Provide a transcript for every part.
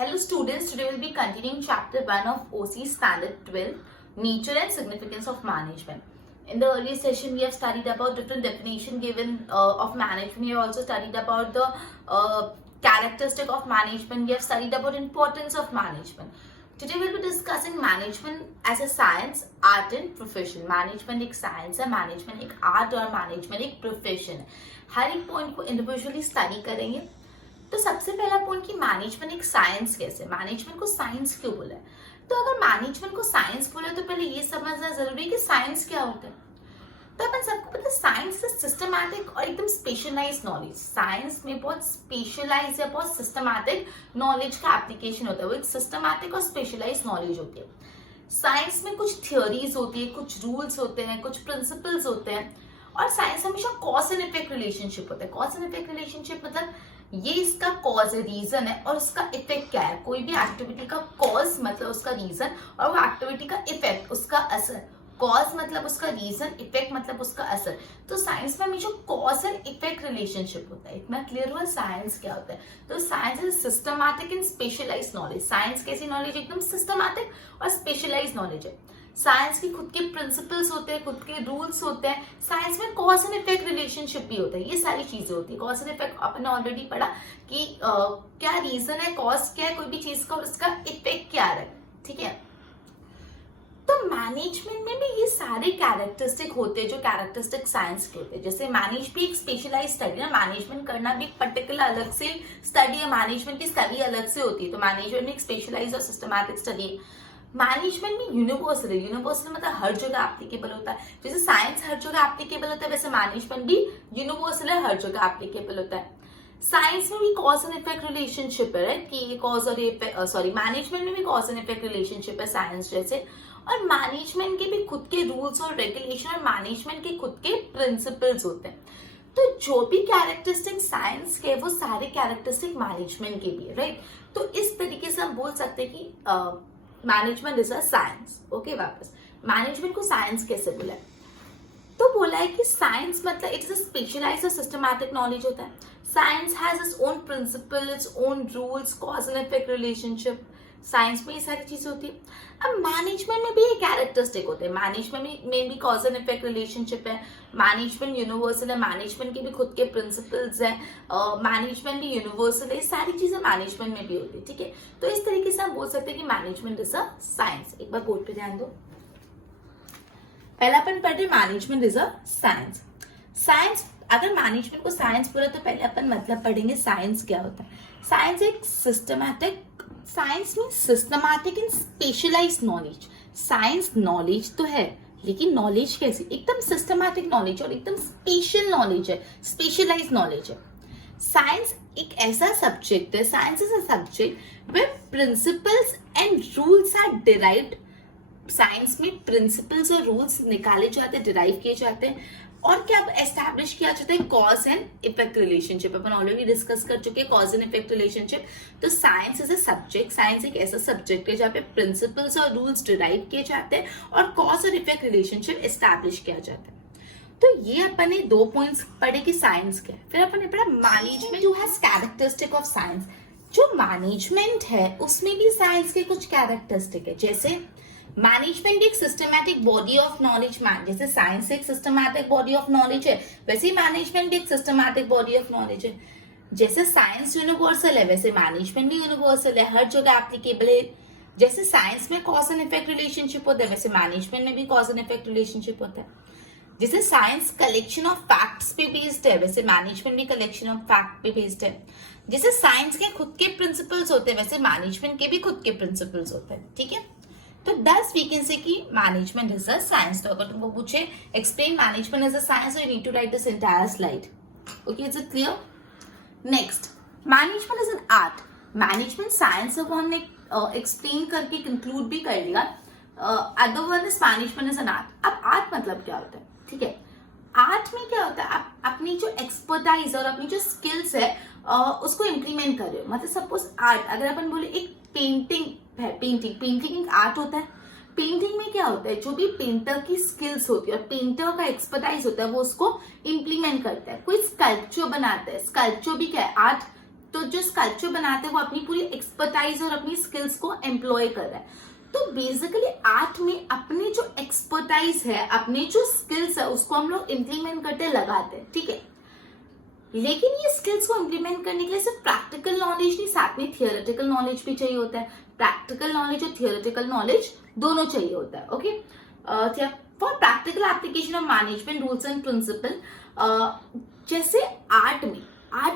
Hello students, today we'll be continuing chapter 1 of OC Standard 12, Nature and Significance of Management. In the earlier session, we have studied about different definition given of management. We have also studied about the characteristic of management. We have studied about importance of management. Today we'll be discussing management as a science, art and profession. Management एक science है, management एक art और management एक profession है. हर एक point को individually study करेंगे. तो सबसे पहला पॉइंट कि मैनेजमेंट एक साइंस कैसे, मैनेजमेंट को साइंस क्यों बोला है? तो अगर मैनेजमेंट को साइंस बोला तो पहले ये समझना जरूरी है कि साइंस क्या होता है. तो अपन सबको पता है साइंस इज सिस्टमैटिक और एकदम स्पेशलाइज्ड नॉलेज. साइंस में बहुत स्पेशलाइज या बहुत सिस्टमैटिक नॉलेज का एप्लीकेशन होता है. वो एक सिस्टमैटिक और स्पेशलाइज्ड नॉलेज होती है. साइंस में कुछ थियोरीज होती है, कुछ रूल्स होते हैं, कुछ प्रिंसिपल्स होते हैं. और साइंस हमेशा कॉज एंड इफेक्ट रिलेशनशिप होता है. कॉज एंड इफेक्ट रिलेशनशिप मतलब ये इसका कॉज है, रीजन है, और उसका इफेक्ट क्या है. कोई भी एक्टिविटी का कॉज मतलब उसका रीजन, और वो एक्टिविटी का इफेक्ट उसका असर. कॉज मतलब उसका रीजन, इफेक्ट मतलब उसका असर. तो साइंस में हमेशा कॉज एंड इफेक्ट रिलेशनशिप होता है. इतना क्लियर हुआ साइंस क्या होता है. तो science is systematic and specialised knowledge. Science कैसी नॉलेज? एकदम सिस्टमैटिक और स्पेशलाइज्ड नॉलेज है. साइंस के खुद के प्रिंसिपल्स होते हैं, खुद के रूल्स होते हैं. साइंस में कॉज एंड इफेक्ट रिलेशनशिप भी होता है. ये सारी चीजें होती है. कॉज एंड इफेक्ट आपने ऑलरेडी पढ़ा कि क्या रीजन है, कॉज क्या है कोई भी चीज का, और उसका इफेक्ट क्या है. ठीक है. तो मैनेजमेंट में भी ये सारे कैरेक्टरिस्टिक होते हैं जो कैरेक्टरिस्टिक साइंस के होते हैं. जैसे मैनेज भी एक स्पेशलाइज्ड स्टडी है. मैनेजमेंट करना भी एक पर्टिकुलर अलग से स्टडी है. मैनेजमेंट की स्टडी अलग से होती है. तो मैनेजमेंट में एक स्पेशलाइज्ड और सिस्टमैटिक स्टडी है. मैनेजमेंट में यूनिवर्सल है. यूनिवर्सल मतलब हर जगह एप्लीकेबल होता है. जैसे साइंस हर जगह एप्लीकेबल होता है, वैसे मैनेजमेंट भी यूनिवर्सल है, हर जगह एप्लीकेबल होता है. साइंस में भी कॉज एंड इफेक्ट रिलेशनशिप है, राइट, कि ये कॉज और ये मैनेजमेंट में भी कॉज एंड इफेक्ट रिलेशनशिप है साइंस जैसे. और मैनेजमेंट के भी खुद के रूल्स और रेगुलेशन और मैनेजमेंट के खुद के प्रिंसिपल्स होते हैं. तो जो भी कैरेक्टरिस्टिक साइंस के वो सारे कैरेक्टरिस्टिक मैनेजमेंट के भी है, राइट. तो इस तरीके से हम बोल सकते हैं कि management is a science. Okay, वापस मैनेजमेंट को साइंस कैसे बोला है? तो बोला है कि साइंस मतलब इट इज अ स्पेशलाइज्ड और सिस्टमैटिक नॉलेज होता है. Science has its own principle, its own rules, cause and effect relationship. Science में ये सारी चीजें होती है. अब मैनेजमेंट में भी ये कैरेक्टरिस्टिक होते हैं. मैनेजमेंट में भी कॉज एंड इफेक्ट रिलेशनशिप है. मैनेजमेंट यूनिवर्सल है. मैनेजमेंट के भी खुद के प्रिंसिपल्स हैं. मैनेजमेंट भी यूनिवर्सल है. ये सारी चीजें मैनेजमेंट में भी होती है. ठीक है. तो इस तरीके से हम बोल सकते हैं कि मैनेजमेंट इज अ साइंस. एक बार बोर्ड पे ध्यान दो. पहला अपन पढ़ते management is a science. Science, अगर मैनेजमेंट को साइंस बोला तो पहले अपन मतलब पढ़ेंगे साइंस क्या होता है. साइंस एक सिस्टमैटिक, साइंस में systematic and specialised knowledge. Science knowledge तो है, लेकिन नॉलेज कैसी? एकदम सिस्टमैटिक नॉलेज और एकदम स्पेशल नॉलेज है, स्पेशलाइज्ड नॉलेज है. साइंस एक ऐसा सब्जेक्ट है, science is a subject where principles and rules are derived. Science में प्रिंसिपल्स और रूल्स निकाले जाते हैं, डिराइव किए जाते हैं. और क्या एस्टैब्लिश किया जाता है? Cause and effect relationship. Upon already discuss कर चुके हैं कॉज एंड इफेक्ट रिलेशनशिप. तो science is a subject, science एक ऐसा सब्जेक्ट है जहाँ पे प्रिंसिपल्स और रूल्स डिराइव किए जाते हैं और कॉज और इफेक्ट रिलेशनशिप एस्टैब्लिश किया जाता है. तो ये अपन ने 2 पॉइंट्स पढ़े कि साइंस क्या है. फिर अपन ने पढ़ा मैनेजमेंट जो हैज कैरेक्टरिस्टिक ऑफ साइंस. जो मैनेजमेंट है उसमें भी साइंस के कुछ कैरेक्टरिस्टिक है. जैसे मैनेजमेंट एक सिस्टमैटिक बॉडी ऑफ नॉलेज. जैसे साइंस एक सिस्टमैटिक बॉडी ऑफ नॉलेज है, वैसे ही मैनेजमेंट भी एक सिस्टमैटिक बॉडी ऑफ नॉलेज है. जैसे साइंस यूनिवर्सल है, वैसे मैनेजमेंट भी यूनिवर्सल है, हर जगह एप्लीकेबल है. जैसे साइंस में कॉज एंड इफेक्ट रिलेशनशिप होता है, वैसे मैनेजमेंट में भी कॉज एंड इफेक्ट रिलेशनशिप होता है. जैसे साइंस कलेक्शन ऑफ फैक्ट्स पे बेस्ड है, वैसे मैनेजमेंट भी कलेक्शन ऑफ फैक्ट पे बेस्ड है. जैसे साइंस के खुद के प्रिंसिपल्स होते हैं, वैसे मैनेजमेंट के भी खुद के प्रिंसिपल्स होते हैं. ठीक है. तो दस वी कैन से कि मैनेजमेंट इज अ साइंस. तो अगर तुमको पूछे explain management is a science, you need to write this entire slide. Okay, is it clear? Next, management is an art. Management science को हमने एक्सप्लेन करके conclude भी कर लिया. Other one is management is an art. अब art मतलब क्या होता है? ठीक है. आर्ट में क्या होता है? आप अपनी जो एक्सपर्टाइज और अपनी जो स्किल्स है उसको इम्प्लीमेंट कर रहे हो. मतलब सपोज आर्ट, अगर अपन बोले एक पेंटिंग है, पेंटिंग एक आर्ट होता है. पेंटिंग में क्या होता है? जो भी पेंटर की स्किल्स होती है और पेंटर का एक्सपर्टाइज होता है वो उसको इम्प्लीमेंट करता है. कोई स्कल्पचर बनाता है, स्कल्पचर भी क्या है? आर्ट. तो जो स्कल्पचर बनाते हैं वो अपनी पूरी एक्सपर्टाइज और अपनी स्किल्स को एम्प्लॉय कर रहा है। तो बेसिकली आर्ट में अपने जो एक्सपर्टाइज है, अपने जो स्किल्स है, उसको हम लोग इम्प्लीमेंट करते लगाते हैं, ठीक है। लेकिन ये स्किल्स को इम्प्लीमेंट करने के लिए सिर्फ प्रैक्टिकल नॉलेज नहीं, साथ में थियोरेटिकल नॉलेज भी चाहिए होता है। प्रैक्टिकल नॉलेज और थियोरेटिकल नॉलेज दोनों चाहिए होता है, okay. For practical application of management rules and principle, जैसे आर्ट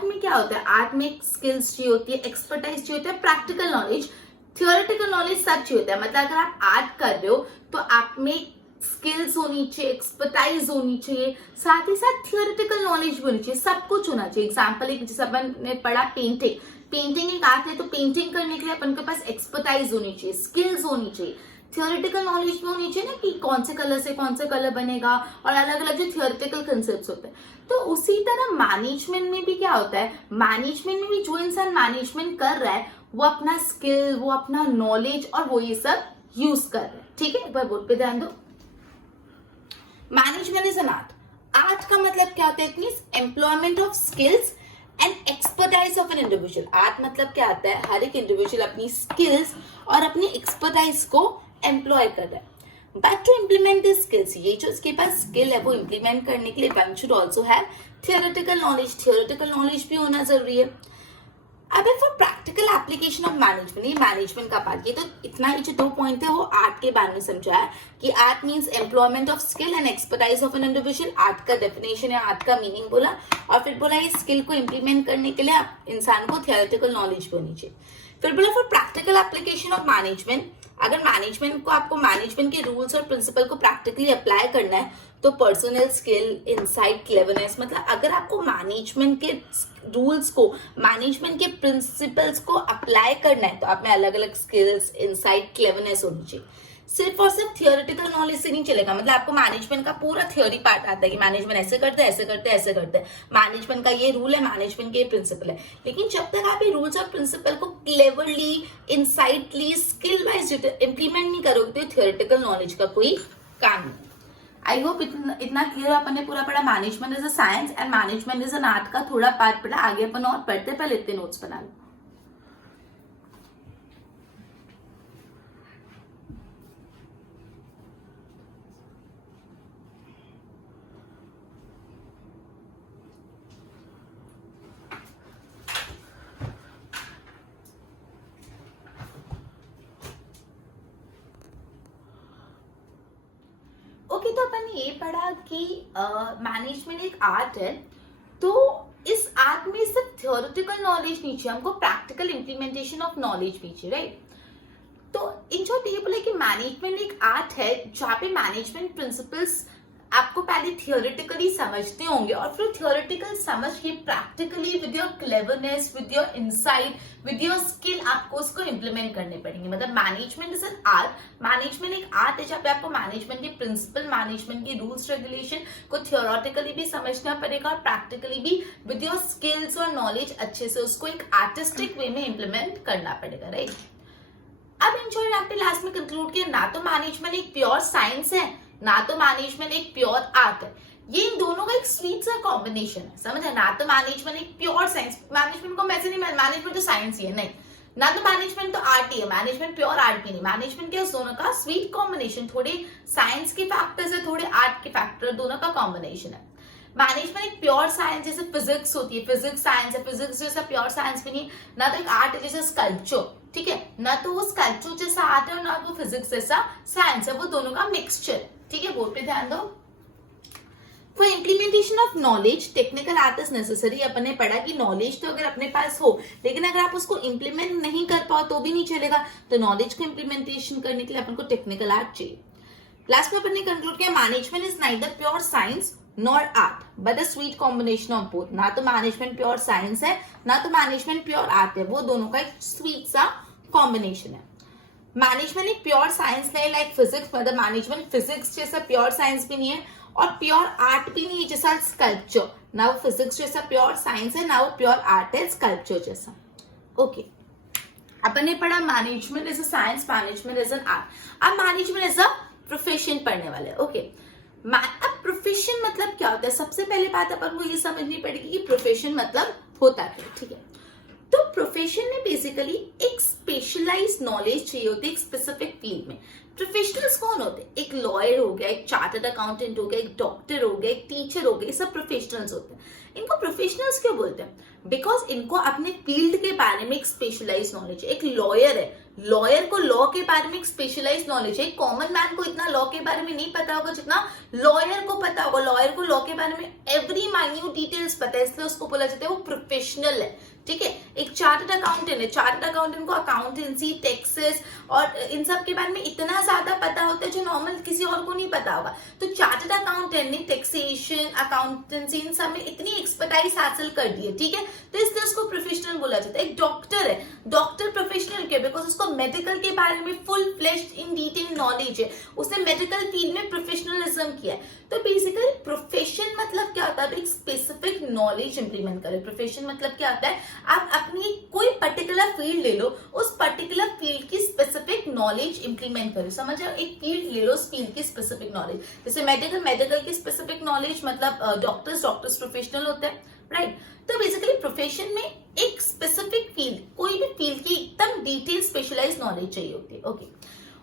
में क्या होता है, आर्ट में स्किल्स चाहिए होती है, एक्सपर्टाइज चाहिए होता है, प्रैक्टिकल नॉलेज, थियोरेटिकल नॉलेज सब चाहिए होता है। मतलब अगर आप आर्ट कर रहे हो तो आप में स्किल्स होनी चाहिए, एक्सपर्टाइज होनी चाहिए, साथ ही साथ थियोरेटिकल नॉलेज भी होनी चाहिए, सब कुछ होना चाहिए। एग्जाम्पल एक जैसे अपन ने पढ़ा पेंटिंग एक आर्ट है, तो पेंटिंग करने के लिए अपन के पास एक्सपर्टाइज होनी चाहिए, स्किल्स होनी चाहिए, थियोरेटिकल नॉलेज भी होनी चाहिए ना कि कौन से कलर से कौन सा कलर बनेगा, और अलग अलग जो थियोरेटिकल कंसेप्ट होते हैं। तो उसी तरह मैनेजमेंट में भी क्या होता है, मैनेजमेंट में भी जो इंसान मैनेजमेंट कर रहा है वो अपना स्किल, वो अपना नॉलेज और वो ये सब यूज कर रहा है, ठीक है। एक बार बोर्ड पे ध्यान दो। मैनेजमेंट इज एन आर्ट का मतलब क्या होता है, it means employment of skills and expertise of an individual. Art मतलब क्या आता है, हर एक इंडिविजुअल अपनी स्किल्स और अपनी एक्सपर्टाइज को एम्प्लॉय कर रहा है। But to implement this skills, ये जो इसके पास स्किल है वो इम्प्लीमेंट करने के लिए one should also have theoretical knowledge, theoretical knowledge भी होना जरूरी है। अब for practical application of management, ये मैनेजमेंट का पार्ट, ये तो इतना ही जो 2 पॉइंट है वो आर्ट के बारे में समझाया कि art means employment of skill and expertise of an individual. Art का डेफिनेशन है, आर्ट का मीनिंग बोला, और फिर बोला ये स्किल को इम्प्लीमेंट करने के लिए इंसान को थियोरेटिकल नॉलेज भी होनी चाहिए। फिर बोला for practical application of management, अगर मैनेजमेंट को आपको मैनेजमेंट के रूल्स और प्रिंसिपल को प्रैक्टिकली अप्लाई करना है तो पर्सनल स्किल, इनसाइट, क्लेवरनेस, मतलब अगर आपको मैनेजमेंट के रूल्स को, मैनेजमेंट के प्रिंसिपल्स को अप्लाई करना है तो आप में अलग अलग स्किल्स, इनसाइट, क्लेवरनेस होनी चाहिए। सिर्फ और सिर्फ थियोरेटिकल नॉलेज से नहीं चलेगा, मतलब आपको मैनेजमेंट का पूरा थ्योरी पार्ट आता है कि मैनेजमेंट ऐसे करते हैं, ऐसे करते हैं, ऐसे करते हैं, मैनेजमेंट का ये रूल है, मैनेजमेंट के ये प्रिंसिपल है। लेकिन जब तक आप ये रूल्स और प्रिंसिपल को क्लेवरली, इनसाइटली, स्किल वाइज इंप्लीमेंट नहीं करोगे तो थियोरेटिकल नॉलेज का कोई काम नहीं। आई होप इतना क्लियर अपन ने पूरा पढ़ा। Management is a science and management is an art का थोड़ा पार्ट पढ़ा, आगे अपन और पढ़ते, पहले इतने नोट्स बना लो। ओके, तो अपन ने ये पढ़ा कि मैनेजमेंट एक आर्ट है, तो इस आर्ट में सिर्फ थियोरेटिकल नॉलेज नहीं चाहिए, हमको प्रैक्टिकल इंप्लीमेंटेशन ऑफ नॉलेज भी चाहिए, राइट। तो इन शॉर्ट ये बोले कि मैनेजमेंट एक आर्ट है जहाँ पे मैनेजमेंट प्रिंसिपल्स आपको पहले थियोरेटिकली समझते होंगे और फिर थियोरेटिकल समझ के practically with your cleverness, with your insight, with your skill आपको उसको इम्प्लीमेंट करने पड़ेंगे। मतलब management is an art, management एक आर्ट है जहाँ पे आपको मैनेजमेंट के प्रिंसिपल, मैनेजमेंट के रूल्स रेगुलेशन को थियोरेटिकली भी समझना पड़ेगा और प्रैक्टिकली भी विद योर स्किल्स और नॉलेज अच्छे से उसको एक आर्टिस्टिक वे में इम्प्लीमेंट करना पड़ेगा, राइट। अब इन शॉर्ट यहाँ पे लास्ट में कंक्लूड किया, ना तो मैनेजमेंट एक प्योर साइंस है, ना तो मैनेजमेंट एक प्योर आर्ट है, ये इन दोनों का एक स्वीट सा कॉम्बिनेशन है, समझे। ना तो मैनेजमेंट एक प्योर साइंस, मैनेजमेंट को वैसे नहीं, मैनेजमेंट तो साइंस ही है, नहीं, ना तो मैनेजमेंट तो आर्ट ही है, मैनेजमेंट प्योर आर्ट भी नहीं, मैनेजमेंट के उस दोनों का स्वीट कॉम्बिनेशन, थोड़े साइंस के फैक्टर्स है, थोड़े आर्ट के फैक्टर, दोनों का कॉम्बिनेशन है। मैनेजमेंट एक प्योर साइंस जैसे फिजिक्स होती है, फिजिक्स साइंस है, फिजिक्स जैसा प्योर साइंस भी नहीं, ना तो एक आर्ट है जैसे स्कल्पचर, ठीक है, ना तो वो स्कल्पचर जैसा आर्ट है और ना वो फिजिक्स जैसा साइंस है, वो दोनों का मिक्सचर, ठीक है। बोर्ड पे ध्यान दो। For implementation of knowledge technical art is necessary. अपन ने पढ़ा कि नॉलेज तो अगर अपने पास हो, लेकिन अगर आप उसको इम्प्लीमेंट नहीं कर पाओ तो भी नहीं चलेगा, तो नॉलेज को इम्प्लीमेंटेशन करने के लिए अपन को टेक्निकल आर्ट चाहिए। लास्ट में अपन ने कंक्लूड किया, management is neither pure science nor art but a sweet combination of both. ना तो मैनेजमेंट प्योर साइंस है, ना तो मैनेजमेंट प्योर आर्ट है, वो दोनों का एक स्वीट सा कॉम्बिनेशन है। मैनेजमेंट एक प्योर साइंस नहीं, लाइक फिजिक्स, मतलब मैनेजमेंट फिजिक्स जैसा प्योर साइंस भी नहीं है और प्योर आर्ट भी नहीं है जैसा स्कल्पचर, ना वो फिजिक्स जैसा प्योर साइंस है, ना वो प्योर आर्ट है स्कल्पचर जैसा। ओके, अपन ने पढ़ा management is a science, management is an art. अब मैनेजमेंट इज अ प्रोफेशन पढ़ने वाले, ओके। अब प्रोफेशन मतलब क्या होता है, सबसे पहले बात अपन को ये समझनी पड़ेगी कि प्रोफेशन मतलब होता क्या, ठीक है। तो प्रोफेशन में बेसिकली एक स्पेशलाइज्ड नॉलेज चाहिए होती है एक स्पेसिफिक फील्ड में। प्रोफेशनल्स कौन होते हैं? एक लॉयर हो गया, एक चार्टर्ड अकाउंटेंट हो गया, एक डॉक्टर हो गया, एक टीचर हो गया, ये सब प्रोफेशनल्स होते हैं। इनको प्रोफेशनल्स क्यों बोलते हैं? बिकॉज इनको अपने फील्ड के बारे में एक स्पेशलाइज नॉलेज है। एक लॉयर है, लॉयर को लॉ के बारे में एक स्पेशलाइज नॉलेज है। कॉमन मैन को इतना लॉ के बारे में नहीं पता होगा जितना लॉयर को पता होगा। लॉयर को लॉ के बारे में एवरी माइन्यूट डिटेल्स पता है, इसलिए उसको बोला जाता है वो प्रोफेशनल है। ठीक है, एक चार्टर्ड अकाउंटेंट है, चार्टर्ड अकाउंटेंट को अकाउंटेंसी, टैक्सेस और इन सब के बारे में इतना ज्यादा पता होता है जो नॉर्मल किसी और को नहीं पता होगा। तो चार्टर्ड अकाउंटेंट ने टैक्सेशन, अकाउंटेंसी इन सब में इतनी एक्सपर्टाइज हासिल कर दी है। ठीक है, तो इसलिए उसको प्रोफेशनल बोला जाता है। एक डॉक्टर है, डॉक्टर प्रोफेशनल क्यों? बिकॉज उसको मेडिकल के बारे में full fleshed in detail knowledge है, उसने मेडिकल फील्ड में प्रोफेशनलिज्म किया है। तो बेसिकली प्रोफेशन मतलब क्या होता है? एक स्पेसिफिक नॉलेज इंप्लीमेंट करें। प्रोफेशन मतलब क्या होता है? आप अपनी कोई पर्टिकुलर फील्ड ले लो, उस पर्टिकुलर फील्ड की स्पेसिफिक नॉलेज इंप्लीमेंट करो। समझ रहे हो? एक फील्ड ले लो, उस फील्ड की स्पेसिफिक नॉलेज, जैसे मेडिकल की स्पेसिफिक नॉलेज मतलब डॉक्टर्स प्रोफेशनल होते हैं, राइट? तो बेसिकली प्रोफेशन में एक स्पेसिफिक फील्ड, कोई भी फील्ड की एकदम डिटेल स्पेशलाइज नॉलेज चाहिए होती है। ओके,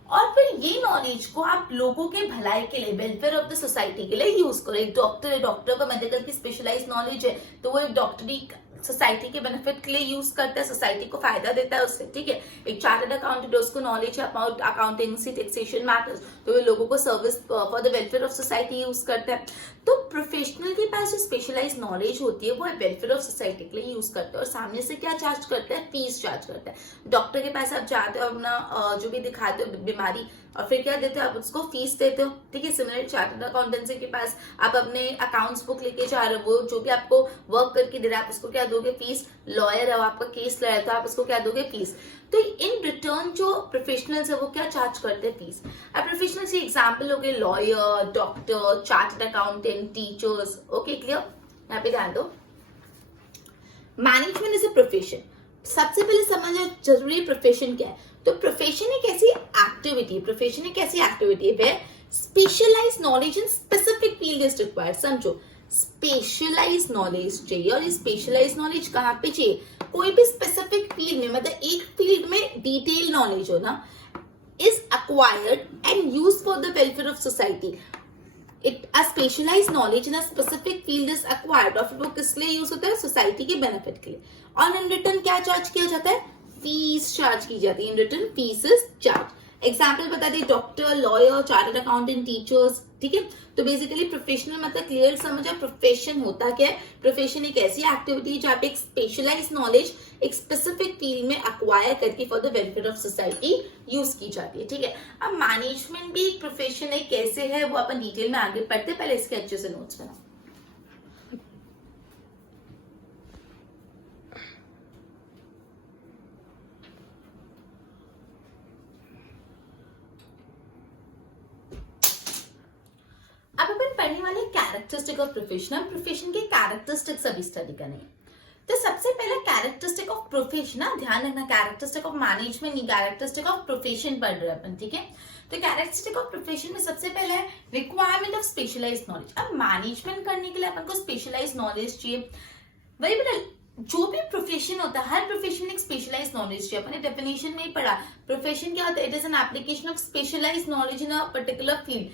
और फिर ये नॉलेज को आप लोगों के भलाई के लिए, वेलफेयर ऑफ द सोसाइटी के लिए यूज करो। एक डॉक्टर है, डॉक्टर को मेडिकल की स्पेशलाइज नॉलेज है, तो वो एक डॉक्टरी सोसाइटी के बेनिफिट के लिए यूज करता है, सोसाइटी को फायदा देता है उससे। ठीक है, एक चार्टर्ड अकाउंटेंट, उसको नॉलेज है अबाउट अकाउंटेंसी, टैक्सेशन मैटर्स, तो वो लोगों को service for the welfare of society use करता है। तो प्रोफेशनल के पास जो स्पेशलाइज नॉलेज होती है वो वेलफेयर ऑफ सोसाइटी के लिए यूज करते हैं। और सामने से क्या चार्ज करता है? फीस चार्ज करता है। डॉक्टर के पास आप जाते हो, अपना जो भी दिखाते हो बीमारी, और फिर क्या देते हो? आप उसको फीस देते हो। ठीक है, सिमिलर चार्टर्ड अकाउंटेंसी के पास आप अपने अकाउंट्स बुक लेके जा रहे हो, वो जो भी आपको वर्क करके दे रहा है आप उसको क्या दोगे? फीस। लॉयर है, आपका केस लड़ रहा है तो आप उसको क्या दोगे? फीस। तो इन रिटर्न जो प्रोफेशनल्स है वो क्या चार्ज करते हैं? फीस। अब प्रोफेशनल्स एग्जाम्पल हो गए lawyer, doctor, chartered accountant, teachers. Okay, clear? यहाँ पे ध्यान दो, मैनेजमेंट इज अ प्रोफेशन। सबसे पहले समझना जरूरी है प्रोफेशन क्या है। तो प्रोफेशन एक ऐसी एक्टिविटी, प्रोफेशन एक ऐसी एक्टिविटी है specialise knowledge in specific field is required. समझो, स्पेशलाइज नॉलेज चाहिए, और ये स्पेशलाइज नॉलेज कहाँ पे चाहिए? कोई भी स्पेसिफिक फील्ड में, मतलब एक फील्ड में डिटेल नॉलेज हो ना, is acquired and use for the welfare of society. A specialized knowledge in a specific field is acquired, और फिर वो किस लिए यूज होता है? सोसाइटी के बेनिफिट के लिए। और इन रिटर्न क्या चार्ज किया जाता है? फीस चार्ज की जाती है। In return fees is charge. Example बता दी, doctor, lawyer, chartered accountant, teachers. ठीक है, तो बेसिकली प्रोफेशनल मतलब क्लियर समझा प्रोफेशन होता क्या है? प्रोफेशन एक ऐसी एक्टिविटी है जहाँ पे एक स्पेशलाइज नॉलेज एक स्पेसिफिक फील्ड में अक्वायर करके for the welfare of society use की जाती है। ठीक है, अब मैनेजमेंट भी एक प्रोफेशन है, कैसे है वो अपन डिटेल में आगे पढ़ते, पहले इसके अच्छे से नोट्स बनाओ। अब अपन पढ़ने वाले कैरेक्टरिस्टिक ऑफ प्रोफेशन। प्रोफेशन के कैरेक्टरिस्टिक्स अभी स्टडी करने। तो सबसे पहला कैरेक्टरिस्टिक ऑफ प्रोफेशन, ना ध्यान रखना, कैरेक्टरिस्टिक ऑफ मैनेजमेंट नहीं, कैरेक्टरिस्टिक ऑफ प्रोफेशन पढ़ रहे अपन। ठीक है, तो कैरेक्टरिस्टिक ऑफ प्रोफेशन में सबसे पहला है रिक्वायरमेंट ऑफ स्पेशलाइज्ड नॉलेज। अब मैनेजमेंट करने के लिए अपन को स्पेशलाइज्ड नॉलेज चाहिए। वही बेटा, जो भी प्रोफेशन होता है हर प्रोफेशन में एक स्पेशलाइज्ड नॉलेज चाहिए। अपने डेफिनेशन में ही पढ़ा, प्रोफेशन क्या होता है? It is an application of specialised knowledge in a particular field.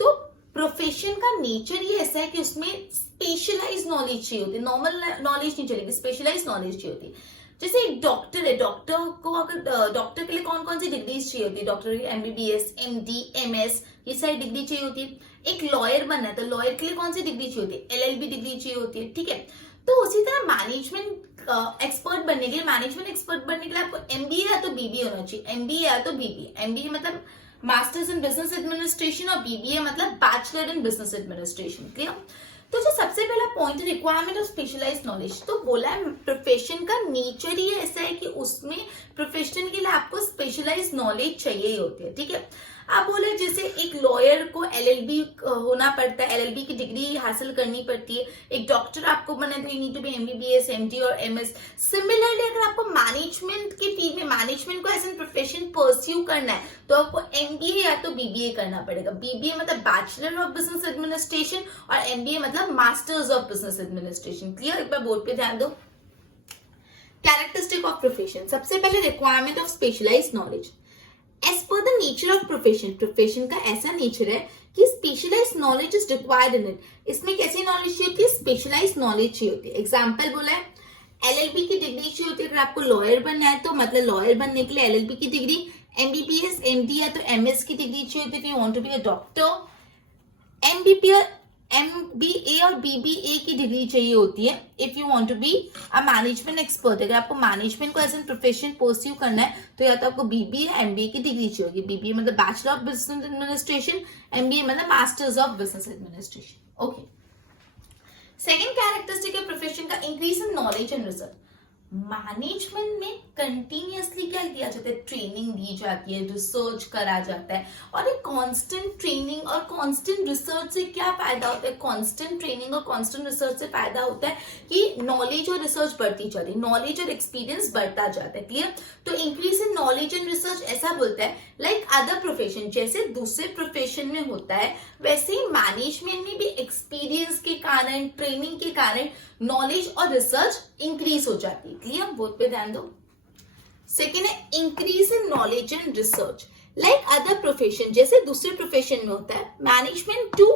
तो प्रोफेशन का नेचर ये ऐसा है कि उसमें स्पेशलाइज नॉलेज चाहिए होती है, नॉर्मल नॉलेज नहीं चलेगी, स्पेशलाइज नॉलेज चाहिए होती है। जैसे एक डॉक्टर है, डॉक्टर को अगर डॉक्टर के लिए कौन कौन सी डिग्रीज चाहिए होती है? डॉक्टर एमबीबीएस, एमडी, एमएस, ये सारी डिग्री चाहिए होती है। एक लॉयर बनना है तो लॉयर के लिए कौन सी डिग्री चाहिए होती है? एलएलबी डिग्री चाहिए होती है। ठीक है, तो उसी तरह मैनेजमेंट एक्सपर्ट बनने के लिए, मैनेजमेंट एक्सपर्ट बनने के लिए आपको एमबीए या तो बीबीए होना चाहिए। एमबीए या तो बीबीए, एमबीए मतलब मास्टर्स इन बिजनेस एडमिनिस्ट्रेशन, और बीबीए मतलब bachelor in business administration. Clear? तो जो सबसे पहला पॉइंट है रिक्वायरमेंट ऑफ स्पेशलाइज्ड नॉलेज, तो बोला है प्रोफेशन का नेचर ही ऐसा है कि उसमें प्रोफेशन के लिए आपको स्पेशलाइज्ड नॉलेज चाहिए ही होती है। ठीक है, आप बोले जैसे एक लॉयर को एलएलबी होना पड़ता है, एलएलबी की डिग्री हासिल करनी पड़ती है। एक डॉक्टर आपको बनना है तो you need to be MBBS, MD और एमएस। सिमिलरली अगर आपको मैनेजमेंट के फील्ड में मैनेजमेंट को एज एन प्रोफेशन परस्यू करना है तो आपको एमबीए या तो बीबीए करना पड़ेगा। बीबीए मतलब बैचलर ऑफ बिजनेस एडमिनिस्ट्रेशन और एमबीए मतलब masters of business administration. Clear? एक बार बोर्ड पे ध्यान दो। कैरेक्टरिस्टिक ऑफ प्रोफेशन, सबसे पहले requirement of specialised knowledge. As per the nature of profession, profession का ऐसा नेचर है कि specialised knowledge is required in it. इसमें कैसी नॉलेज चाहिए होती है? स्पेशलाइज्ड नॉलेज चाहिए होती है। एग्जाम्पल बोला है, एलएलबी की डिग्री चाहिए होती है। अगर आपको लॉयर बनना है तो मतलब लॉयर बनने के लिए एलएलबी की डिग्री, एमबीबीएस एमडी या तो एमएस की डिग्री चाहिए होती है। If you want to be a doctor, MBA और बीबीए की डिग्री चाहिए होती है if you want to be a management expert. अगर आपको मैनेजमेंट को एज एन प्रोफेशन परस्यू करना है तो या तो आपको बीबीए एमबीए की डिग्री चाहिए होगी। बीबीए मतलब bachelor of business administration, MBA मतलब masters of business administration. Okay, second characteristic है प्रोफेशन का, increase in knowledge and research. Management में कंटिन्यूअसली क्या किया जाता है? ट्रेनिंग दी जाती है, रिसर्च करा जाता है। और एक कांस्टेंट ट्रेनिंग और कांस्टेंट रिसर्च से क्या फायदा होता है? कांस्टेंट ट्रेनिंग और कांस्टेंट रिसर्च से फायदा होता है कि नॉलेज और रिसर्च बढ़ती जाती है, नॉलेज और एक्सपीरियंस बढ़ता जाता है। क्लियर? तो increase in knowledge and research ऐसा बोलता है लाइक अदर प्रोफेशन, जैसे दूसरे प्रोफेशन में होता है वैसे ही मैनेजमेंट में भी एक्सपीरियंस के कारण, ट्रेनिंग के कारण नॉलेज और रिसर्च इंक्रीज हो जाती है। क्लियर? बोथ पे ध्यान दो। सेकेंड है increase in knowledge and research like other profession, जैसे दूसरे प्रोफेशन में होता है management to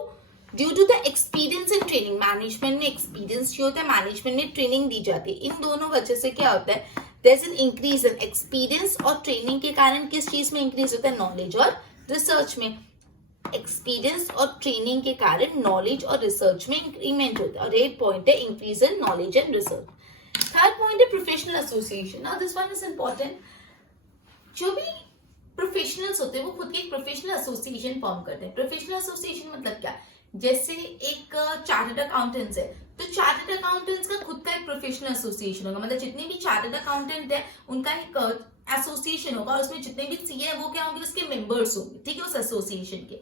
due to the experience and training. Management में एक्सपीरियंस जो होता है, मैनेजमेंट में ट्रेनिंग दी जाती है। इन दोनों वजह से क्या होता है? There is an increase in experience और ट्रेनिंग के कारण किस चीज में इंक्रीज होता है? नॉलेज और रिसर्च में। एक्सपीरियंस और ट्रेनिंग के कारण नॉलेज और रिसर्च में इंक्रीमेंट होता है। और एक पॉइंट है increase in knowledge and research. Third point है professional association. Now this one is important. जो भी प्रोफेशनल्स होते हैं वो खुद के एक प्रोफेशनल एसोसिएशन फॉर्म करते हैं। प्रोफेशनल एसोसिएशन मतलब क्या? जैसे एक चार्टर्ड अकाउंटेंट्स है तो चार्टर्ड अकाउंटेंट्स का खुद का एक प्रोफेशनल एसोसिएशन होगा। मतलब जितने भी चार्टर्ड अकाउंटेंट है उनका एक एसोसिएशन होगा, उसमें जितने भी सीए है वो क्या होंगे? उसके मेंबर्स होंगे। ठीक है, उस एसोसिएशन के।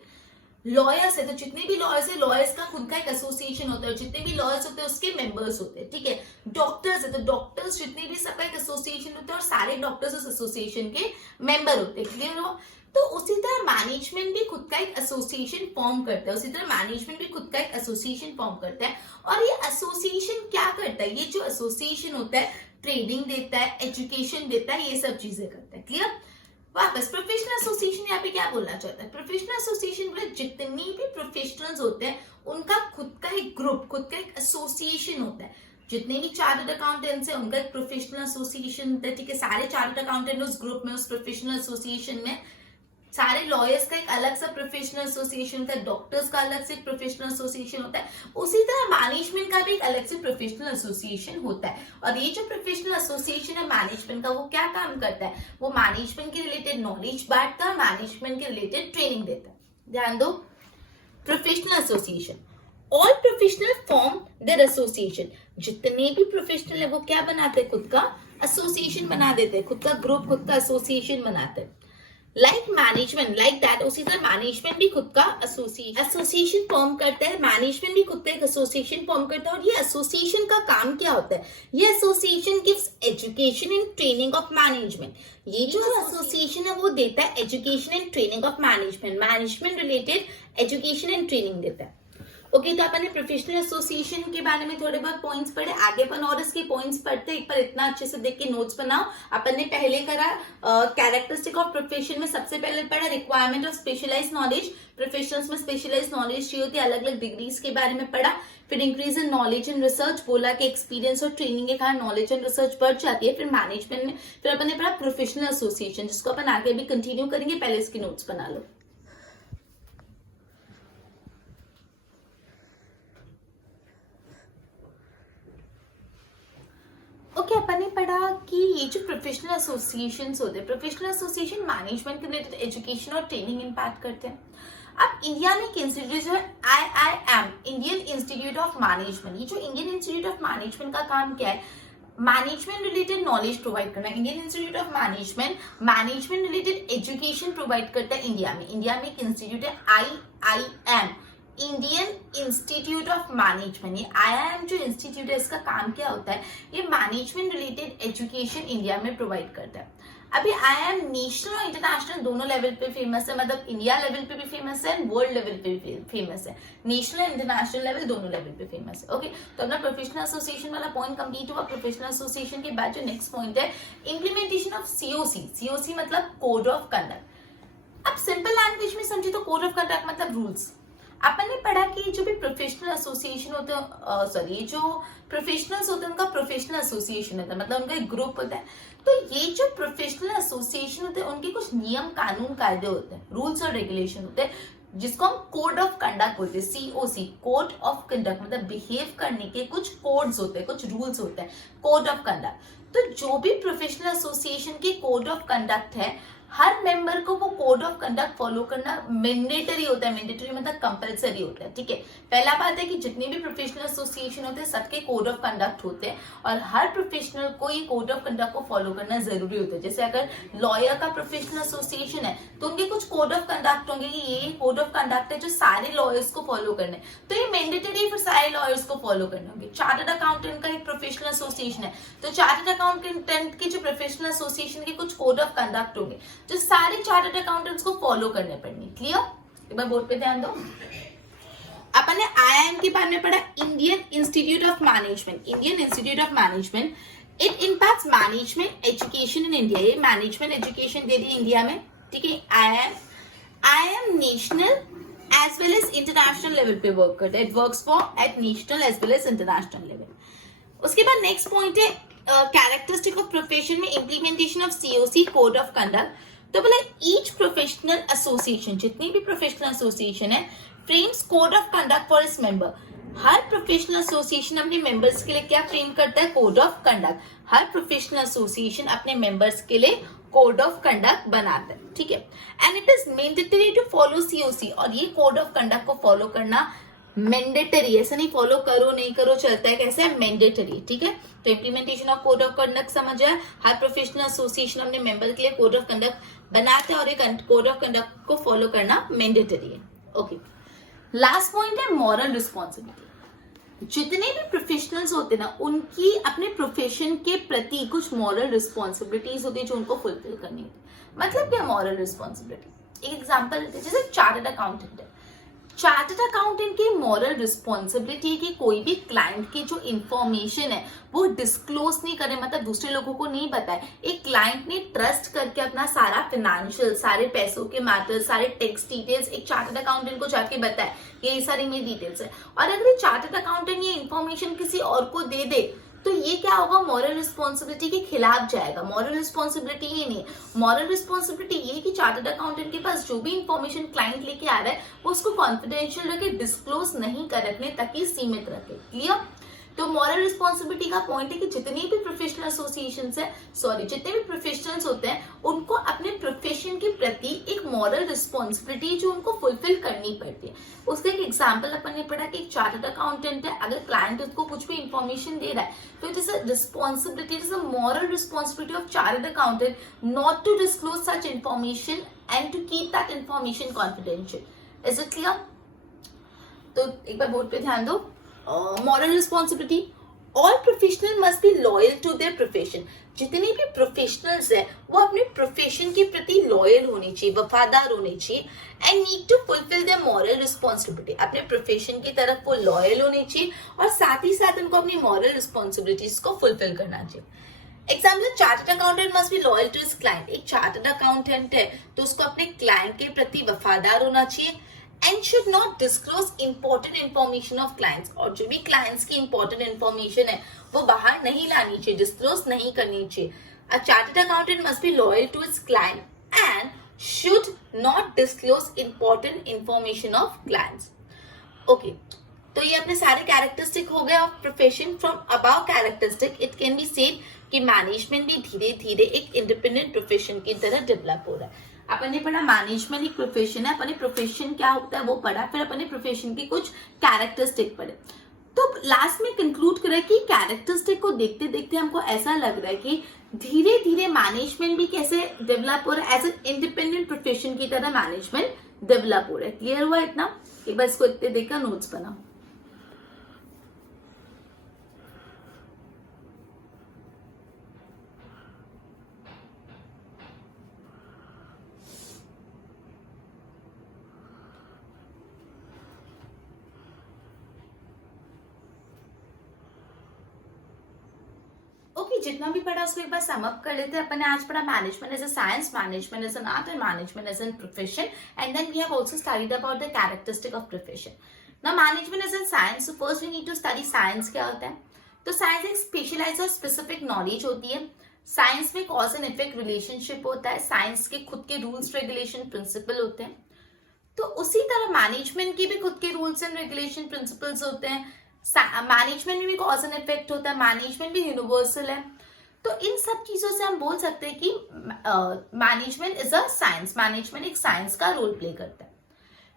लॉयर्स है तो जितने भी लॉयर्स है, लॉयर्स का खुद का एक एसोसिएशन होता है, जितने भी लॉयर्स होते हैं उसके मेंबर्स होते हैं। ठीक है, डॉक्टर्स है तो डॉक्टर्स जितने भी सबका एक एसोसिएशन होता है और सारे डॉक्टर्स उस एसोसिएशन के मेंबर होते हैं। क्लियर हो? तो उसी तरह मैनेजमेंट भी खुद का एक एसोसिएशन फॉर्म करता है, उसी तरह मैनेजमेंट भी खुद का एक एसोसिएशन फॉर्म करता है। और ये एसोसिएशन क्या करता है? ये जो एसोसिएशन होता है ट्रेनिंग देता है, एजुकेशन देता है, ये सब चीजें करता है। क्लियर? वापस प्रोफेशनल एसोसिएशन यहाँ पे क्या बोलना चाहता है? प्रोफेशनल एसोसिएशन बोले जितनी भी प्रोफेशनल्स होते हैं उनका खुद का एक ग्रुप, खुद का एक एसोसिएशन होता है। जितने भी चार्टर्ड अकाउंटेंट्स हैं उनका एक प्रोफेशनल एसोसिएशन होता है। ठीक है, सारे चार्टर्ड अकाउंटेंट उस ग्रुप में, उस प्रोफेशनल एसोसिएशन में। सारे लॉयर्स का एक अलग सा प्रोफेशनल एसोसिएशन का, डॉक्टर्स का अलग से प्रोफेशनल एसोसिएशन होता है। उसी तरह मैनेजमेंट का भी एक अलग से प्रोफेशनल एसोसिएशन होता है। और ये जो प्रोफेशनल एसोसिएशन है मैनेजमेंट का, वो क्या काम करता है? वो मैनेजमेंट के रिलेटेड नॉलेज बांटता है, मैनेजमेंट के रिलेटेड ट्रेनिंग देता है। ध्यान दो, professional association, all professional form their association. जितने भी प्रोफेशनल है वो क्या बनाते हैं? खुद का एसोसिएशन बना देते हैं, खुद का ग्रुप, खुद का एसोसिएशन बनाते हैं। लाइक मैनेजमेंट लाइक दैट, उसी तरह मैनेजमेंट भी खुद का एसोसिएशन फॉर्म करता है। मैनेजमेंट भी खुद का एक एसोसिएशन फॉर्म करता है। और ये एसोसिएशन का काम क्या होता है? ये association gives education and training of management. ये जो एसोसिएशन है वो देता है education and training of management, management related education and training देता है। ओके, तो अपन ने प्रोफेशनल एसोसिएशन के बारे में थोड़े बहुत पॉइंट्स पढ़े। आगे अपन और इसके पॉइंट्स पढ़ते, एक बार इतना अच्छे से देख के नोट्स बनाओ। अपन ने पहले करा कैरेक्टरिस्टिक ऑफ प्रोफेशन में सबसे पहले पढ़ा requirement of specialised knowledge. Professionals में स्पेशलाइज्ड नॉलेज चाहिए होती है, अलग अलग डिग्रीज के बारे में पढ़ा। फिर increase in knowledge and research, बोला कि एक्सपीरियंस और ट्रेनिंग के कारण नॉलेज एंड रिसर्च बढ़ जाती है। फिर मैनेजमेंट में फिर अपन ने पढ़ा प्रोफेशनल एसोसिएशन, जिसको अपन आगे भी कंटिन्यू करेंगे। पहले इसके नोट्स बना लो। ओके, अपन ने पढ़ा कि ये जो प्रोफेशनल एसोसिएशंस होते हैं, प्रोफेशनल एसोसिएशन मैनेजमेंट के रिलेटेड एजुकेशन और ट्रेनिंग इम्पैक्ट करते हैं। अब इंडिया में एक इंस्टीट्यूट जो है IIM, Indian institute of management. ये जो इंडियन इंस्टीट्यूट ऑफ मैनेजमेंट का काम क्या है? मैनेजमेंट रिलेटेड नॉलेज प्रोवाइड करना। Indian institute of management management related education provide करता है इंडिया में। इंडिया में एक इंस्टीट्यूट है IIM, Indian institute of management. ये IIM जो इंस्टीट्यूट है इसका काम क्या होता है? ये मैनेजमेंट रिलेटेड एजुकेशन इंडिया में प्रोवाइड करता है। अभी IIM नेशनल और इंटरनेशनल दोनों लेवल पे फेमस है, मतलब इंडिया लेवल पे भी फेमस है, वर्ल्ड लेवल पे भी फेमस है, नेशनल इंटरनेशनल लेवल दोनों लेवल पे फेमस है। ओके, तो अपना प्रोफेशनल एसोसिएशन वाला पॉइंट कंप्लीट हुआ। प्रोफेशनल एसोसिएशन के बाद जो नेक्स्ट पॉइंट है, इम्प्लीमेंटेशन ऑफ COC। COC मतलब कोड ऑफ कंडक्ट। अब सिंपल लैंग्वेज में समझे तो कोड ऑफ कंडक्ट मतलब रूल्स। अपन ने पढ़ा कि जो भी प्रोफेशनल एसोसिएशन होते हैं, सॉरी, जो प्रोफेशनल्स होते हैं उनका प्रोफेशनल एसोसिएशन होता है, मतलब उनका एक ग्रुप होता है। तो ये जो प्रोफेशनल एसोसिएशन होते हैं उनके कुछ नियम कानून कायदे होते हैं, रूल्स और रेगुलेशन होते हैं, जिसको हम कोड ऑफ कंडक्ट बोलते हैं। COC, कोड ऑफ कंडक्ट, मतलब बिहेव करने के कुछ कोड्स होते हैं, कुछ रूल्स होते हैं, कोड ऑफ कंडक्ट। तो जो भी प्रोफेशनल एसोसिएशन के कोड ऑफ कंडक्ट है, हर मेंबर को वो कोड ऑफ कंडक्ट फॉलो करना मैंडेटरी होता है। मैंडेटरी मतलब कंपलसरी होता है, ठीक है। पहला बात है कि जितने भी प्रोफेशनल एसोसिएशन होते हैं सबके कोड ऑफ कंडक्ट होते हैं और हर प्रोफेशनल को ये कोड ऑफ कंडक्ट को फॉलो करना जरूरी होता है। जैसे अगर लॉयर का प्रोफेशनल एसोसिएशन है तो उनके कुछ कोड ऑफ कंडक्ट होंगे कि ये कोड ऑफ कंडक्ट है जो सारे लॉयर्स को फॉलो करने, तो ये मैंडेटरी फिर सारे लॉयर्स को फॉलो करने होंगे। चार्टर्ड अकाउंटेंट का एक प्रोफेशनल एसोसिएशन है तो चार्टर्ड अकाउंटेंट के जो प्रोफेशनल एसोसिएशन के कुछ कोड ऑफ कंडक्ट होंगे जो सारे चार्टर्ड अकाउंटेंट्स को फॉलो करने पड़ेंगे। क्लियर? एक बार बोर्ड पे ध्यान दो। अपन ने IIM के बारे में पढ़ा, Indian institute of management. Indian institute of management, it impacts management education in India. ये मैनेजमेंट एजुकेशन दे रही है इंडिया में, ठीक है। IIM national as well as international level पे वर्क करता है। It works for at national as well as international level. उसके बाद नेक्स्ट पॉइंट है कैरेक्टरिस्टिक ऑफ प्रोफेशन में implementation of COC, code of conduct. तो बोले ईच प्रोफेशनल एसोसिएशन, जितनी भी प्रोफेशनल एसोसिएशन है, frames code of conduct for its member. हर प्रोफेशनल एसोसिएशन अपने मेंबर्स के लिए क्या फ्रेम करता है? Code of conduct. हर प्रोफेशनल एसोसिएशन अपने मेंबर्स के लिए कोड ऑफ कंडक्ट बनाता है, ठीक है। And it is mandatory to follow COC, और ये कोड ऑफ कंडक्ट को फॉलो करना मैंडेटरी, ऐसा नहीं फॉलो करो नहीं करो चलता है, कैसे है? मैंडेटरी, ठीक है। तो implementation of code of conduct समझ आया। हर प्रोफेशनल एसोसिएशन अपने मेंबर के लिए कोड ऑफ कंडक्ट बनाते हैं और एक कोड ऑफ कंडक्ट को फॉलो करना मैंडेटरी है। ओके, लास्ट पॉइंट है मॉरल रिस्पॉन्सिबिलिटी। जितने भी प्रोफेशनल्स होते हैं ना, उनकी अपने प्रोफेशन के प्रति कुछ मॉरल रिस्पॉन्सिबिलिटीज होती है जो उनको फुलफिल करनी होती है। मतलब क्या मॉरल रिस्पॉन्सिबिलिटी? एक एग्जांपल जैसे चार्टर्ड अकाउंटेंट है, चार्टर्ड अकाउंटेंट की मॉरल रिस्पॉन्सिबिलिटी है कि कोई भी क्लाइंट की जो इंफॉर्मेशन है वो डिस्क्लोज नहीं करे, मतलब दूसरे लोगों को नहीं बताए। एक क्लाइंट ने ट्रस्ट करके अपना सारा फाइनेंशियल, सारे पैसों के मैटर, सारे टैक्स डिटेल्स एक चार्टर्ड अकाउंटेंट को जाके बताए ये सारी मेरी डिटेल्स है, और अगर ये चार्टर्ड अकाउंटेंट ये इंफॉर्मेशन किसी और को दे दे तो ये क्या होगा? मॉरल रिस्पॉन्सिबिलिटी के खिलाफ जाएगा। मॉरल रिस्पॉन्सिबिलिटी ये नहीं है। मॉरल रिस्पॉन्सिबिलिटी ये कि चार्टर्ड अकाउंटेंट के पास जो भी इंफॉर्मेशन क्लाइंट लेके आ रहा है वो उसको कॉन्फिडेंशियल रखे, डिस्क्लोज नहीं कर रखने तक ही सीमित रखे। क्लियर? तो मॉरल रिस्पॉन्सिबिलिटी का पॉइंट है कि जितनी भी प्रोफेशनल एसोसिएशंस है, सॉरी, जितने भी प्रोफेशनल्स होते हैं उनको अपने प्रोफेशन के प्रति एक मॉरल रिस्पॉन्सिबिलिटी जो उनको फुलफिल करनी पड़ती है। उसका एक एग्जांपल अपन ने पढ़ा कि एक चार्टर्ड अकाउंटेंट है, अगर क्लाइंट उसको कुछ भी इंफॉर्मेशन दे रहा है तो it is a responsibility, it is a moral responsibility of chartered accountant not to disclose such information and to keep that information confidential. Is it clear? तो एक बार बोर्ड पे ध्यान दो। Moral responsibility, all professional must be loyal to their profession. जितने भी professionals है वो अपने प्रोफेशन के प्रति लॉयल होने चाहिए, वफादार होने चाहिए, and need to fulfil their moral responsibility. अपने प्रोफेशन की तरफ वो लॉयल होने चाहिए और साथ ही साथ उनको अपनी मॉरल रिस्पॉन्सिबिलिटीज को फुलफिल करना चाहिए। Example, chartered accountant must be loyal to his client. एक चार्टर्ड अकाउंटेंट है तो उसको अपने क्लाइंट के प्रति वफादार होना चाहिए and should not disclose important information of clients। और जो भी clients की important information है वो बाहर नहीं लानी चाहिए, disclose नहीं करनी चाहिए। A chartered accountant must be loyal to its client and should not disclose important information of clients। Okay, तो ये अपने सारे कैरेक्टरिस्टिक हो गए of profession. From above characteristic it can be said कि मैनेजमेंट भी धीरे धीरे एक इंडिपेंडेंट प्रोफेशन की तरह डेवलप हो रहा है। अपन ने पढ़ा मैनेजमेंट एक प्रोफेशन है, अपने प्रोफेशन क्या होता है वो पढ़ा, फिर अपने प्रोफेशन की कुछ कैरेक्टरिस्टिक पढ़े। तो लास्ट में कंक्लूड करा कि कैरेक्टरिस्टिक को देखते देखते हमको ऐसा लग रहा है कि धीरे धीरे मैनेजमेंट भी कैसे डेवलप हो रहा है, एज ए इंडिपेंडेंट प्रोफेशन की तरह मैनेजमेंट डेवलप हो रहा है। क्लियर हुआ इतना? एक बार इसको इतने देखकर नोट्स बनाओ। जितना भी पढ़ा उसको एक बार सम अप कर लेते हैं। अपन ने आज पढ़ा management as a science, management as an art and management as an profession, and then we have also studied about the characteristic of profession. Now management as an science, so first we need to study science क्या होता है। तो science एक specialised और specific knowledge होती है। Science में cause and effect relationship होता है, साइंस के खुद के रूल्स रेगुलेशन प्रिंसिपल होते हैं। तो उसी तरह मैनेजमेंट की भी खुद के रूल्स एंड रेगुलेशन प्रिंसिपल्स होते हैं। मैनेजमेंट में भी कॉज एंड इफेक्ट होता है, मैनेजमेंट भी यूनिवर्सल है। तो इन सब चीजों से हम बोल सकते हैं कि management is a science, management एक साइंस का रोल प्ले करता है।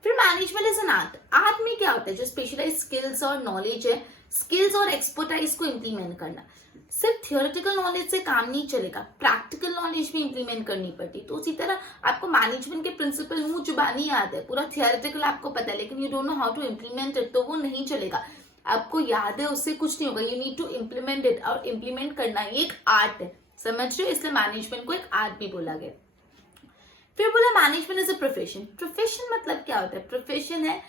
फिर management is an art. Art में क्या होता है, जो स्पेशलाइज स्किल्स और नॉलेज है, स्किल्स और एक्सपर्टाइज को इम्प्लीमेंट करना। सिर्फ थियोरेटिकल नॉलेज से काम नहीं चलेगा, प्रैक्टिकल नॉलेज भी इंप्लीमेंट करनी पड़ती। तो उसी तरह आपको मैनेजमेंट के प्रिंसिपल मुंह जुबानी याद है, पूरा थियोरेटिकल आपको पता है, लेकिन you don't know how to implement it, तो वो नहीं चलेगा। आपको याद है उससे कुछ नहीं होगा, you need to implement it, और इम्प्लीमेंट करना ये एक आर्ट है, समझ रहे हो? इसलिए मैनेजमेंट को एक आर्ट भी बोला गया। फिर बोला management is a profession. Profession मतलब क्या होता है? प्रोफेशन है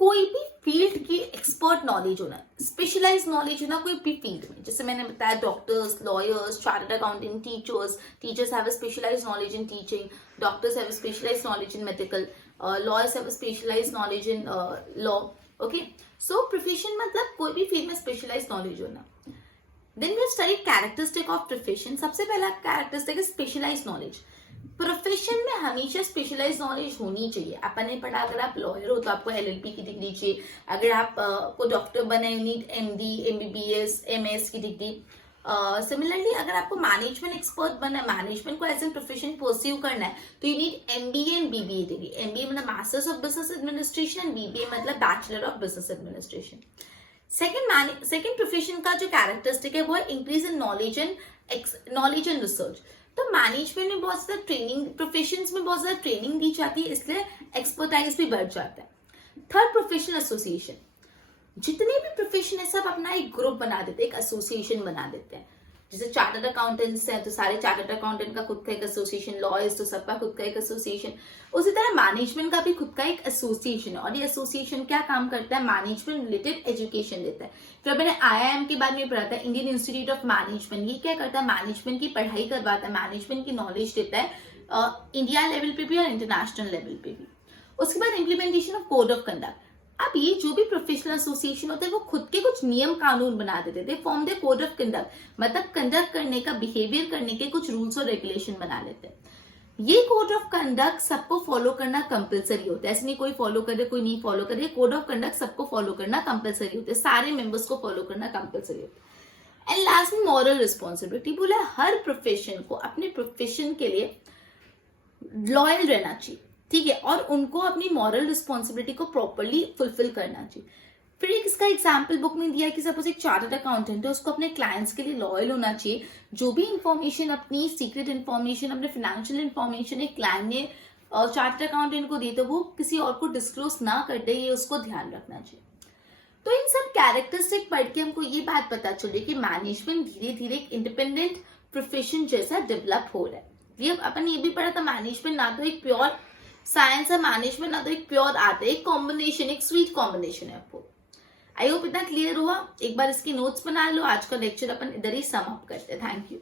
कोई भी फील्ड की एक्सपर्ट नॉलेज होना, स्पेशलाइज नॉलेज होना कोई भी फील्ड में। जैसे मैंने बताया doctors, lawyers, chartered accountant, teachers have a specialise knowledge in teaching, doctors have a specialise knowledge in medical, lawyers have a specialise knowledge in law. Okay, so profession मतलब कोई भी फील्ड में स्पेशलाइज नॉलेज होना। Then we study characteristic of profession. सबसे पहला characteristic है specialise knowledge. Profession में हमेशा स्पेशलाइज नॉलेज होनी चाहिए। अपन ने पढ़ा, अगर आप लॉयर हो तो आपको एलएलबी की डिग्री चाहिए, अगर आप को डॉक्टर बने you need MD, MBBS, MS की डिग्री। सिमिलरली अगर आपको मैनेजमेंट एक्सपर्ट बनना है, मैनेजमेंट को एज एन प्रोफेशन परस्यू करना है, तो you need MBA and BBA degree. MBA मतलब masters of business administration and BBA मतलब bachelor of business administration. Second profession का जो कैरेक्टरिस्टिक है वो है increase in knowledge and research. तो मैनेजमेंट में बहुत ज्यादा ट्रेनिंग, प्रोफेशंस में बहुत ज्यादा ट्रेनिंग दी जाती है, इसलिए एक्सपर्टाइज भी बढ़ जाता है। Third, professional association. जितने भी प्रोफेशन है सब अपना एक ग्रुप बना देते हैं, एक एसोसिएशन बना देते हैं। जैसे चार्टर्ड अकाउंटेंट्स हैं तो सारे चार्टर्ड अकाउंटेंट का खुद का एक एसोसिएशन, लॉयर्स तो सबका खुद का एक एसोसिएशन। उसी तरह मैनेजमेंट का भी खुद का एक एसोसिएशन है, और ये एसोसिएशन क्या काम करता है? मैनेजमेंट रिलेटेड एजुकेशन देता है। फिर मैंने IIM के बारे में पढ़ा था, इंडियन इंस्टीट्यूट ऑफ मैनेजमेंट। ये क्या करता है? मैनेजमेंट की पढ़ाई करवाता है, मैनेजमेंट की नॉलेज देता है, इंडिया लेवल पे भी और इंटरनेशनल लेवल पे भी। उसके बाद implementation of code of conduct. अब ये जो भी प्रोफेशनल एसोसिएशन होते हैं वो खुद के कुछ नियम कानून बना देते थे, form the code of conduct, मतलब कंडक्ट करने का, बिहेवियर करने के कुछ रूल्स और रेगुलेशन बना लेते हैं। ये कोड ऑफ कंडक्ट सबको फॉलो करना कंपलसरी होता है, ऐसे नहीं कोई फॉलो करे कोई नहीं फॉलो करे, कोड ऑफ कंडक्ट सबको फॉलो करना कंपलसरी होता है, सारे मेंबर्स को फॉलो करना कंपलसरी होता है। एंड लास्ट में मॉरल रिस्पॉन्सिबिलिटी। बोला हर प्रोफेशन को अपने प्रोफेशन के लिए लॉयल रहना चाहिए, ठीक है, और उनको अपनी मॉरल रिस्पॉन्सिबिलिटी को प्रॉपरली फुलफिल करना चाहिए। फिर एक इसका एग्जाम्पल बुक में दिया कि सपोज एक चार्टर्ड अकाउंटेंट है, उसको अपने क्लाइंट्स के लिए लॉयल होना चाहिए। जो भी इंफॉर्मेशन, अपनी सीक्रेट इंफॉर्मेशन, अपने फाइनेंशियल इंफॉर्मेशन एक क्लाइंट ने चार्टर्ड अकाउंटेंट को दी तो वो किसी और को डिस्क्लोज ना कर दे, ये उसको ध्यान रखना चाहिए। तो इन सब कैरेक्टरिस्टिक पढ़ के हमको ये बात पता चली कि मैनेजमेंट धीरे धीरे एक इंडिपेंडेंट प्रोफेशन जैसा डेवलप हो रहा है। ये अपन ये भी पढ़ा था, मैनेजमेंट ना तो एक प्योर साइंस है, मैनेजमेंट ना तो एक प्योर आर्ट है, एक कॉम्बिनेशन, एक स्वीट कॉम्बिनेशन है आपको। आई होप इतना क्लियर हुआ। एक बार इसकी नोट्स बना लो। आज का लेक्चर अपन इधर ही सम अप करते हैं। Thank you.